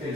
Right,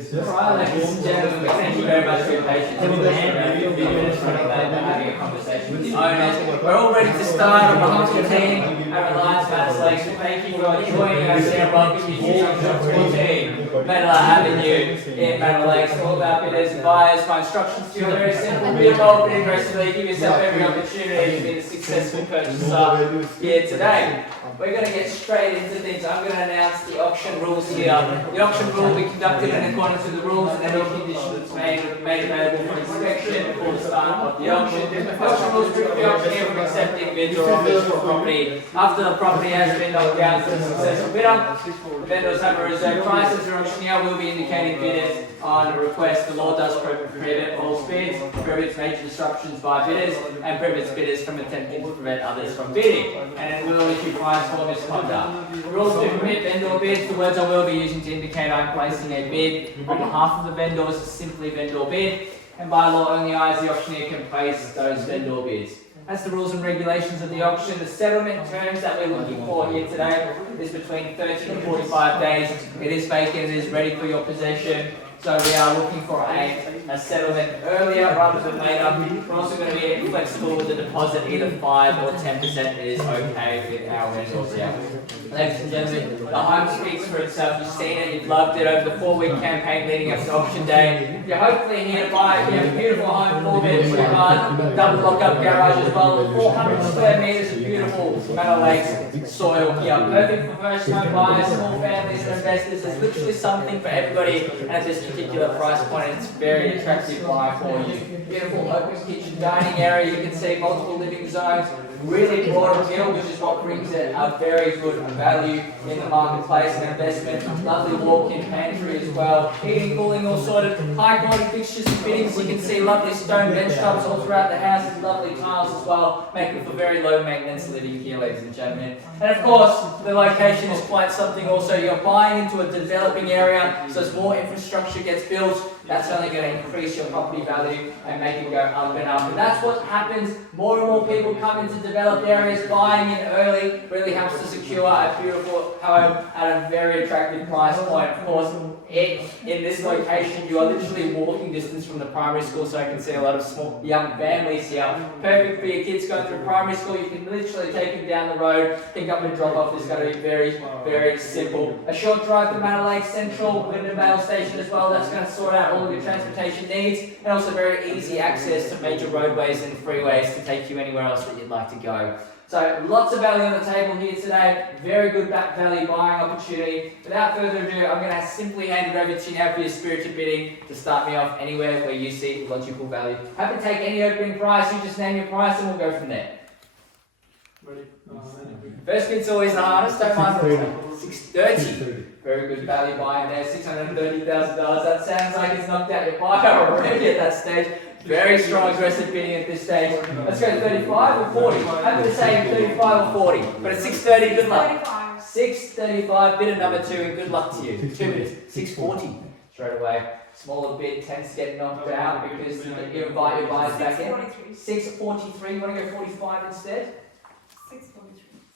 ladies and gentlemen, thank you very much for your patience. We've been around a few minutes having a conversation with the owners. We're all ready to start on behalf of the team at Reliance, Manor Lakes. Thank you for joining us and welcome you to Junction 14, Medlar Avenue in Manor Lakes. All about bidders and buyers. My instructions to you are very simple. Be involved, bid aggressively, give yourself every opportunity to be the successful purchaser here today. We're going to get straight into things. I'm going to announce the auction rules here. The auction rule will be conducted in accordance with the rules and any conditions made available for inspection before the start of the auction. The auction rules restrict the auctioneer from accepting bids or offers for a property after the property has been knocked down to a successful bidder. The vendors have a reserve price as the auctioneer will be indicating bidders on request. The law does prohibit false bids, prohibits major disruptions by bidders, and prohibits bidders from attempting to prevent others from bidding. And it will issue fines for misconduct. The rules do permit vendor bids. The words I will be using to indicate I'm placing a bid on behalf of the vendors is simply vendor bid, and by law only I as the auctioneer can place those vendor bids. That's the rules and regulations of the auction. The settlement terms that we're looking for here today is between 30 and 45 days. It is vacant, it is ready for your possession. So we are looking for a settlement earlier rather than later. We're also going to be flexible with the deposit, either 5 or 10%. It is okay with our vendors here. Ladies and gentlemen, the home speaks for itself. You've seen it, you've loved it over the 4-week campaign leading up to auction day. You're hopefully here to buy it. You have a beautiful home, 4-bed, 2-bath, double lock-up garage as well, 400 square metres of beautiful Manor Lakes soil here. Perfect for first-time buyers, small families and investors. There's literally something for everybody, and at this particular price point, it's very attractive buy for you. Beautiful open kitchen dining area. You can see multiple living zones. Really broad appeal, which is what brings it a very good value in the marketplace and investment. Lovely walk-in pantry as well. Heating, cooling, all sort of high-quality fixtures and fittings. You can see lovely stone bench tops all throughout the house and lovely tiles as well, making for very low-maintenance living here, ladies and gentlemen. And of course, the location is quite something also. You're buying into a developing area, so as more infrastructure gets built, that's only going to increase your property value and make it go up and up. And that's what happens. More and more people come into developed areas. Buying in early really helps to secure a beautiful home at a very attractive price point. Of course, in this location, you are literally walking distance from the primary school, so I can see a lot of small young families here. Perfect for your kids going through primary school. You can literally take them down the road, pick up and drop off. Is going to be very, very simple. A short drive to Manor Lakes Central, Wyndham Station as well. That's going to sort out all of your transportation needs, and also very easy access to major roadways and freeways to take you anywhere else that you'd like to go. So lots of value on the table here today. Very good value buying opportunity. Without further ado, I'm going to simply hand it over to you now for your spirited bidding to start me off anywhere where you see logical value. Happy to take any opening price. You just name your price and we'll go from there. Ready? First bid's always the hardest. Don't mind. 630. Very good value buying there. $630,000. That sounds like it's knocked out your buyer already at that stage. Very strong aggressive bidding at this stage. Let's go 35 or 40. I'm going to say 35 or 40. But at 630, good luck. 635, bidder number 2, and good luck to you. 2 minutes. 640 straight away. Smaller bid tends to get knocked out because you invite your buyers back in. 643. You want to go 45 instead?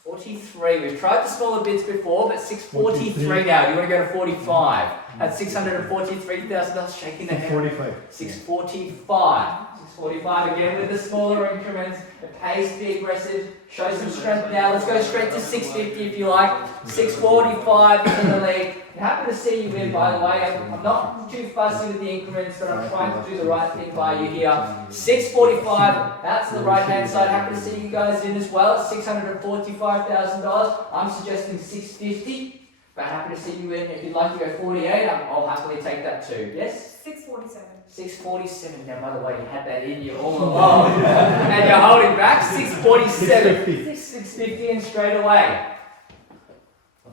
43. We've tried the smaller bids before, but 643 now. You want to go to 45 at $643,000. Shaking the head. 645. 645 again with the smaller increments. It pays to be aggressive. Show some strength now. Let's go straight to 650 if you like. 645 in the lead. I'm happy to see you in, by the way. I'm not too fussy with the increments, but I'm trying to do the right thing by you here. 645, that's the right-hand side. Happy to see you guys in as well. $645,000. I'm suggesting 650, but happy to see you in. If you'd like to go 48, I'll happily take that too. Yes? 647. 647. Now, by the way, you had that in you all along. And you're holding back. 647. 650 and straight away.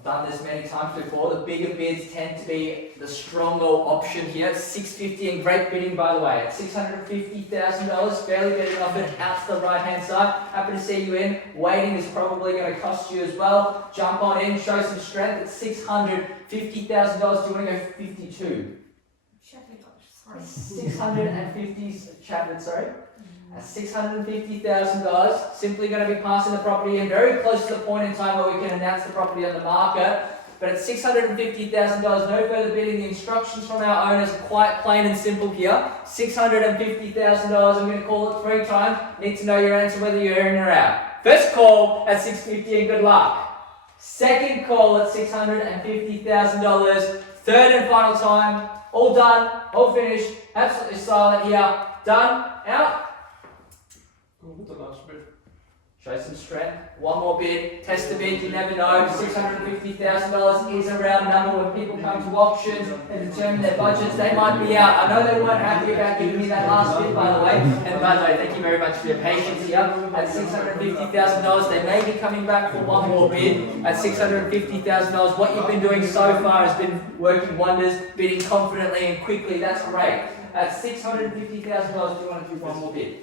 Done this many times before. The bigger bids tend to be the stronger option here. 650 and great bidding, by the way, at $650,000. Barely getting off it out to the right hand side. Happy to see you in. Waiting is probably going to cost you as well. Jump on in, show some strength at $650,000. Do you want to go 52? 650 Chapman, sorry. At $650,000, simply going to be passing the property in very close to the point in time where we can announce the property on the market. but at $650,000, no further bidding. The instructions from our owners are quite plain and simple here. $650,000, I'm going to call it 3 times. Need to know your answer whether you're in or out. First call at $650 and good luck. Second call at $650,000. Third and final time. All done, all finished, absolutely silent here. Done, out. Go with the last bit. Show some strength. One more bid, test the bid, you never know. $650,000 is a round number. When people come to auctions and determine their budgets, they might be out. I know they weren't happy about giving me that last bid, by the way. And by the way, thank you very much for your patience here. At $650,000, they may be coming back for one more bid. At $650,000, what you've been doing so far has been working wonders, bidding confidently and quickly. That's great. At $650,000, do you want to do one more bid?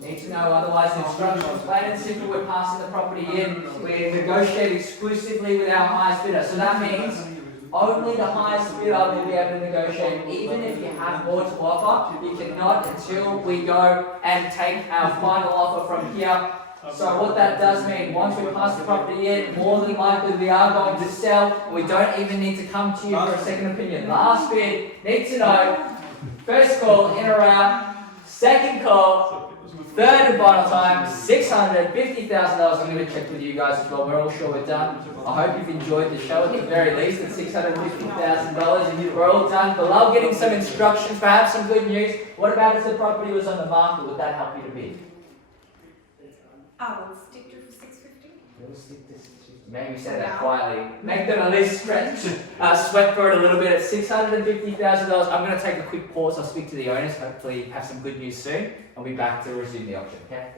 Need to know, otherwise the instructions plain and simple. We're passing the property in. We negotiate exclusively with our highest bidder. So that means only the highest bidder will be able to negotiate. Even if you have more to offer, you cannot until we go and take our final offer from here. So what that does mean, once we pass the property in, more than likely we are going to sell. We don't even need to come to you for a second opinion. Last bid, need to know. First call, in or out. Second call. Third and final time, $650,000. I'm going to check with you guys as well. We're all sure we're done. I hope you've enjoyed the show at the very least at $650,000. We're all done. Bilal getting some instructions, perhaps some good news. What about if the property was on the market? Would that help you to bid? I will stick to 650. You'll stick to 650. Maybe say that quietly. Make them at least sweat for it a little bit. At $650,000, I'm going to take a quick pause. I'll speak to the owners. Hopefully have some good news soon. I'll be back to resume the auction, okay?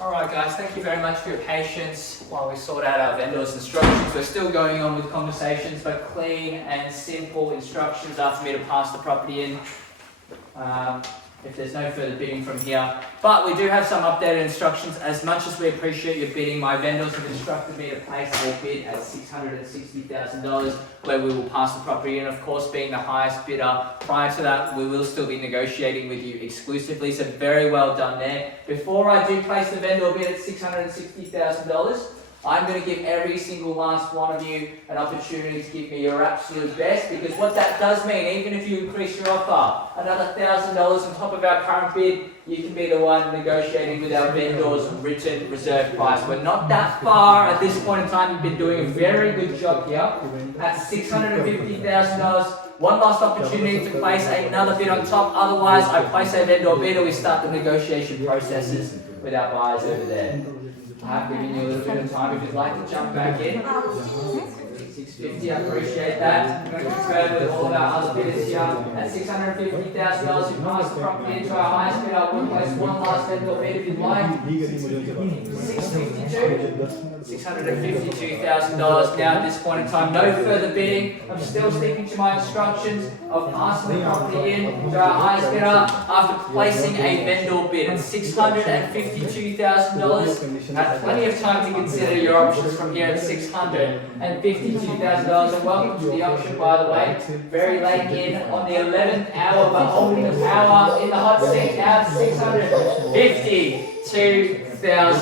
Alright guys, thank you very much for your patience while we sort out our vendors' instructions. We're still going on with conversations, but clean and simple instructions after me to pass the property in. If there's no further bidding from here. But we do have some updated instructions. As much as we appreciate your bidding, my vendors have instructed me to place a bid at $660,000, where we will pass the property in. Of course, being the highest bidder, prior to that, we will still be negotiating with you exclusively. So very well done there. Before I do place the vendor bid at $660,000, I'm going to give every single last one of you an opportunity to give me your absolute best, because what that does mean, even if you increase your offer another $1,000 on top of our current bid, you can be the one negotiating with our vendors' written reserve price. We're not that far at this point in time. You've been doing a very good job here. At $650,000, one last opportunity to place another bid on top. Otherwise, I place a vendor bid and we start the negotiation processes with our buyers over there. I've given you a little bit of time if you'd like to jump back in. 650, I appreciate that. I'm going to confirm with all of our other bidders here. At $650,000, you pass the property into our highest bid. I will place one last vendor bid if you'd like. $652,000 now at this point in time. No further bidding. I'm still sticking to my instructions of passing the property in to our highest bidder after placing a vendor bid at $652,000. Have plenty of time to consider your options from here at $652,000. And welcome to the auction, by the way. Very late in on the 11th hour, but holding the power in the hot seat now at $652,000. Now,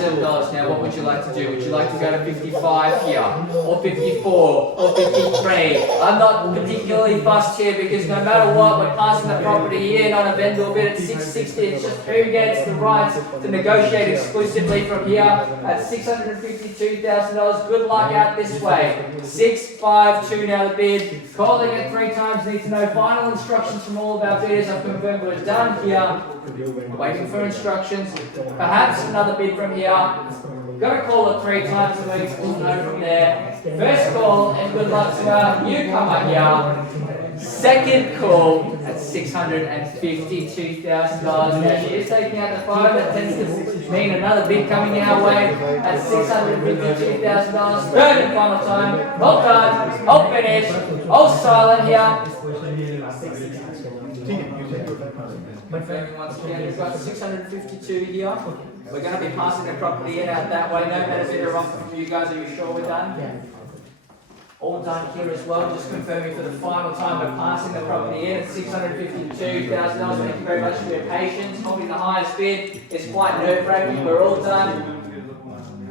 what would you like to do? Would you like to go to 55 here, or 54, or 53? I'm not particularly fussed here, because no matter what, we're passing the property in on a vendor bid at $660. It's just who gets the right to negotiate exclusively from here at $652,000. Good luck out this way. 652 now the bid. Calling it 3 times. Need to know final instructions from all of our bidders. I've confirmed we're done here. Waiting for instructions. Perhaps another bid from here. Gotta call it 3 times and we'll know from there. First call and good luck to our newcomer here. Second call at $652,000. Now she is taking out the phone. That tends to mean another bid coming our way at $652,000. Third and final time. All done. All finished. All silent here. Confirming once again, we've got 652 here. We're going to be passing the property in out that way. No better bidder offer from you guys. Are you sure we're done? All done here as well. Just confirming for the final time we're passing the property in at $652,000. Thank you very much for your patience. Holding the highest bid is quite nerve-wracking. We're all done.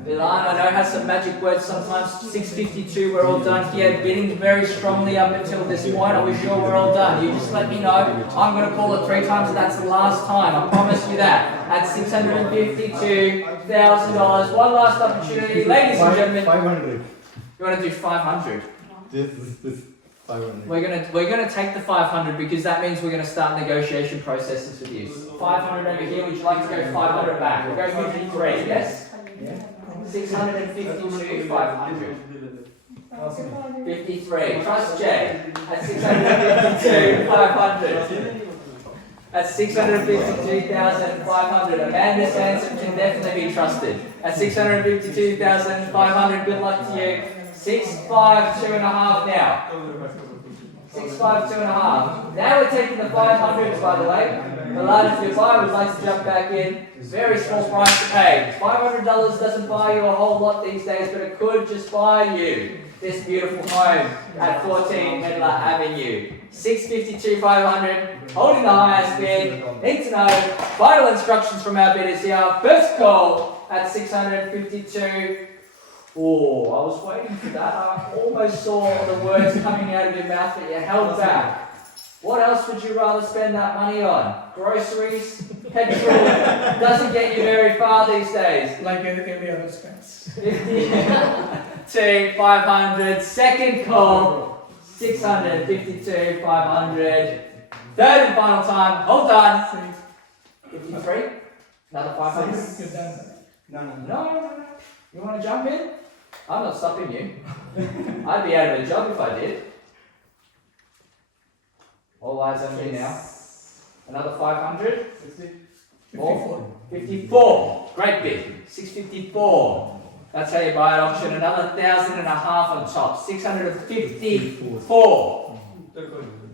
Milan, I know has some magic words sometimes. 652, we're all done here. Bidding very strongly up until this point. Are we sure we're all done? You just let me know. I'm going to call it 3 times and that's the last time. I promise you that. At $652,000. One last opportunity. Ladies and gentlemen. 500. You want to do 500? This 500. We're gonna take the 500 because that means we're gonna start negotiation processes with you. 500 over here. Would you like to go 500 back? We'll go 53. Yes. 652, 500. 53. Trust Jay. At 652, 500. At 652,500. Amanda Sanson can definitely be trusted. At 652,500. Good luck to you. 652.5 now. 652.5. Now we're taking the 500s, by the way. Bilal, if your buyer would like to jump back in, very small price to pay. $500 doesn't buy you a whole lot these days, but it could just buy you this beautiful home at 14 Medlar Avenue. 652,500. Holding the highest bid. Need to know final instructions from our bidders here. First call at 652. Oh, I was waiting for that. I almost saw the words coming out of your mouth, but you held back. What else would you rather spend that money on? Groceries? Petrol? Doesn't get you very far these days. Like every other expense. 52,500. Second call. 652, 500. Third and final time. Hold on. 53. Another 500. You're done. No. You want to jump in? I'm not stopping you. I'd be out of a job if I did. All eyes on me now. Another 500. 54. 54. Great bid. 654. That's how you buy at auction. Another 1,500 on top. 654.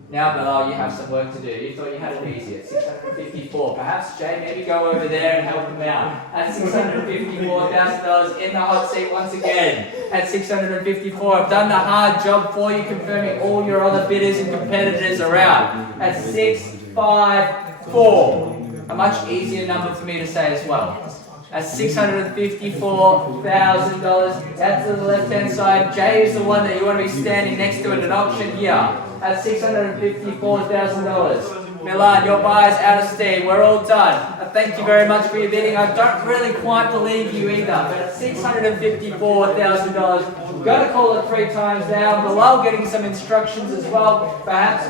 Now, Bilal, you have some work to do. You thought you had it easy at 654. Perhaps, Jay, maybe go over there and help him out. At $654,000 in the hot seat once again. At 654, I've done the hard job for you, confirming all your other bidders and competitors are out. At 654. A much easier number for me to say as well. At $654,000. That's to the left-hand side. Jay is the one that you want to be standing next to at an auction here. At $654,000. Milan, your buyer's out of steam. We're all done. Thank you very much for your bidding. I don't really quite believe you either, but at $654,000, we're going to call it 3 times now. Bilal getting some instructions as well, perhaps.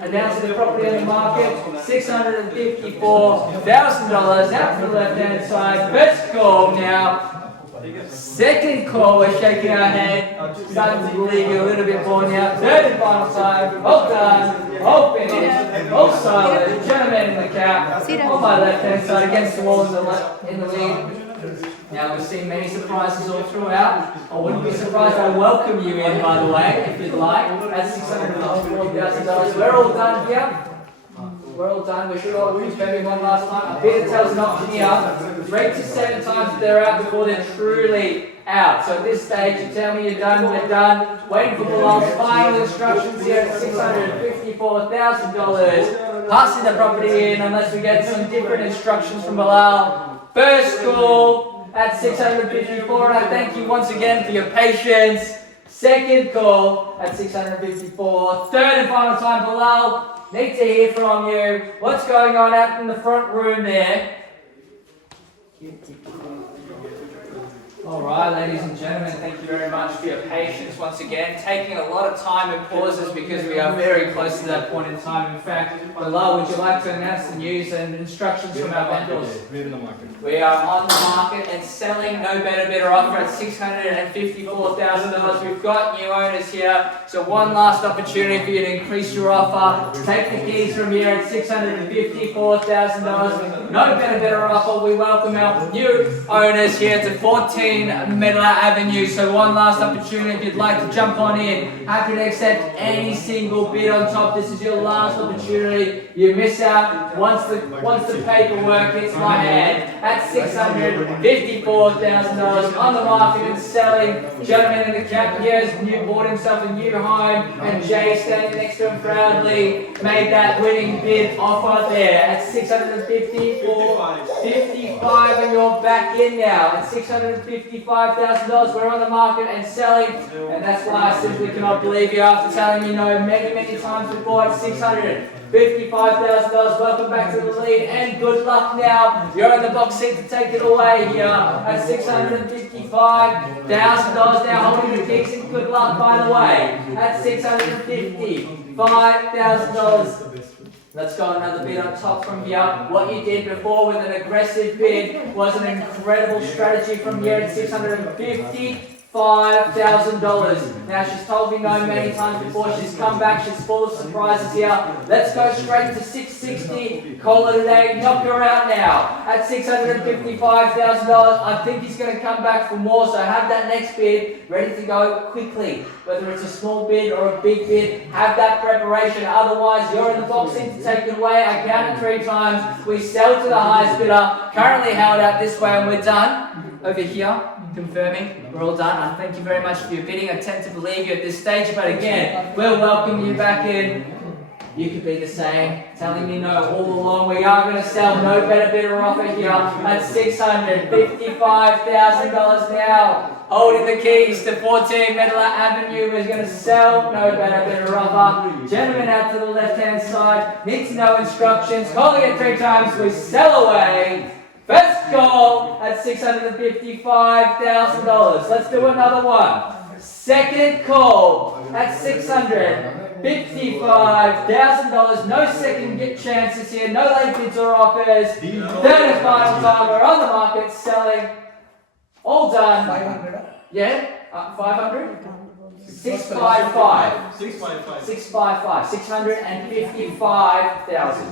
Announcing the property on the market, $654,000 out to the left-hand side. First call now. Second call, we're shaking our head. Starting to believe you a little bit more now. Third and final time. All done. All finished. All silent. Gentleman in the cap. On my left-hand side against the wall in the lead. Now we've seen many surprises all throughout. I wouldn't be surprised. I welcome you in, by the way, if you'd like. At $654,000. We're all done here. We're all done. We should all confirm one last time. A bidder tells an auctioneer 3 to 7 times that they're out before they're truly out. So at this stage, you tell me you're done, we're done. Waiting for Bilal's final instructions here at $654,000. Passing the property in unless we get some different instructions from Bilal. First call at 654, and I thank you once again for your patience. Second call at 654. Third and final time, Bilal. Need to hear from you. What's going on out in the front room there? Alright, ladies and gentlemen, thank you very much for your patience once again. Taking a lot of time and pauses because we are very close to that point in time. In fact, Bilal, would you like to announce the news and instructions from our vendors? We're in the market. We are on the market and selling. No better bidder offer at $654,000. We've got new owners here, so one last opportunity for you to increase your offer. Take the keys from here at $654,000. No better bidder offer. We welcome our new owners here to 14 Medlar Avenue. So one last opportunity if you'd like to jump on in. Happy to accept any single bid on top. This is your last opportunity. You miss out once the paperwork hits my hand. At $654,000 on the market and selling. Gentleman in the cap here has bought himself a new home, and Jay standing next to him proudly made that winning bid offer there at $654.55, and you're back in now at $654. $655,000. We're on the market and selling, and that's why I simply cannot believe you after telling me no many times before at $655,000. Welcome back to the lead, and good luck now. You're in the box seat to take it away here at $655,000. Now holding the kicks, and good luck by the way at $655,000. Let's go another bid on top from here. What you did before with an aggressive bid was an incredible strategy from here at $655,000. Now she's told me no many times before. She's come back. She's full of surprises here. Let's go straight to $660. Call it a day. Knock her out now at $655,000. I think he's going to come back for more. So have that next bid ready to go quickly. Whether it's a small bid or a big bid, have that preparation. Otherwise, you're in the box seat to take it away. I count it 3 times. We sell to the highest bidder. Currently held out this way, and we're done. Over here, confirming we're all done. I thank you very much for your bidding. I tend to believe you at this stage, but again, we'll welcome you back in. You could be the same, telling me no all along. We are going to sell no better bidder offer here at $655,000 now. Holding the keys to 14 Medlar Avenue. We're going to sell no better bidder offer. Gentlemen out to the left-hand side. Need to know instructions. Calling it 3 times. We sell away. First call at $655,000. Let's do another one. Second call at $655,000. No second chances here. No late bids or offers. Third and final time. We're on the market selling. All done. 500. Yeah? 500? 655. 655. 655,000.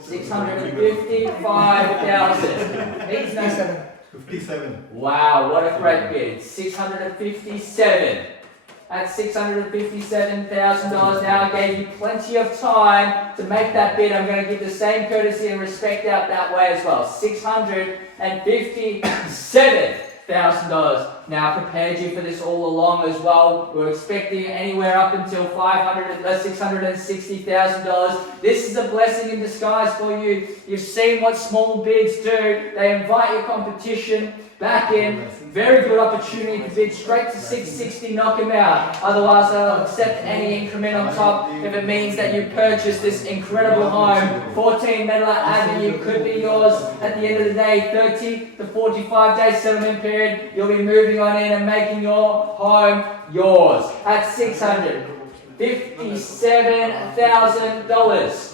655,000. 57. Wow, what a great bid. 657. At $657,000 now. I gave you plenty of time to make that bid. I'm going to give the same courtesy and respect out that way as well. $657,000. Now prepared you for this all along as well. We're expecting anywhere up until $660,000. This is a blessing in disguise for you. You've seen what small bids do. They invite your competition back in. Very good opportunity to bid straight to 660, knock him out. Otherwise, I'll accept any increment on top if it means that you purchase this incredible home. 14 Medlar Avenue could be yours at the end of the day. 30 to 45 day settlement period. You'll be moving on in and making your home yours at $657,000.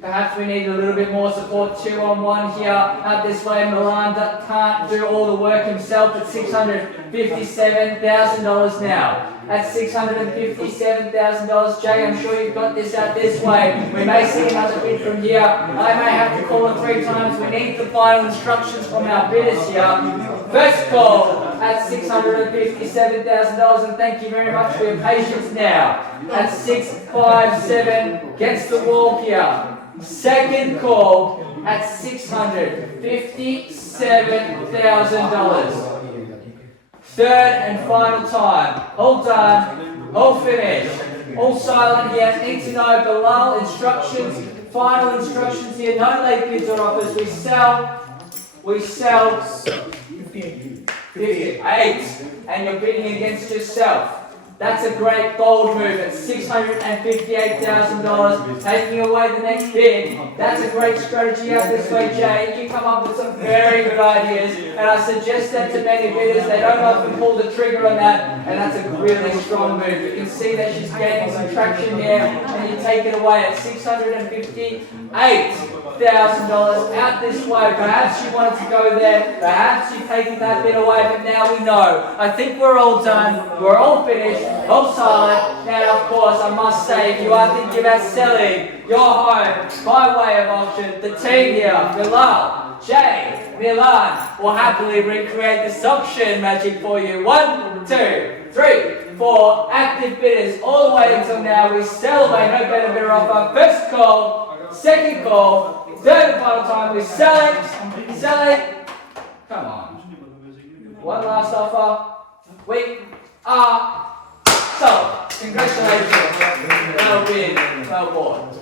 Perhaps we need a little bit more support. 2-on-1 here out this way. Milan can't do all the work himself at $657,000 now. At $657,000, Jay, I'm sure you've got this out this way. We may see another bid from here. I may have to call it 3 times. We need the final instructions from our bidders here. First call at $657,000, and thank you very much for your patience now. At 657 gets the wall here. Second call at $657,000. Third and final time. All done. All finished. All silent here. Need to know Bilal instructions. Final instructions here. No late bids or offers. We sell. 58. And you're bidding against yourself. That's a great bold move at $658,000, taking away the next bid. That's a great strategy out this way, Jay. You come up with some very good ideas, and I suggest that to many bidders. They don't often pull the trigger on that, and that's a really strong move. You can see that she's gaining some traction here, and you take it away at $658,000 out this way. Perhaps you wanted to go there. Perhaps you've taken that bid away, but now we know. I think we're all done. We're all finished. All silent. Now, of course, I must say, if you are thinking about selling your home by way of auction, the team here, Bilal, Jay, Milan, will happily recreate this auction magic for you. 1, 2, 3, 4 active bidders all the way until now. We sell by no better bidder offer. First call, second call, third and final time. We sell it. Come on. One last offer. We are sold. Congratulations. Well bid, well bought.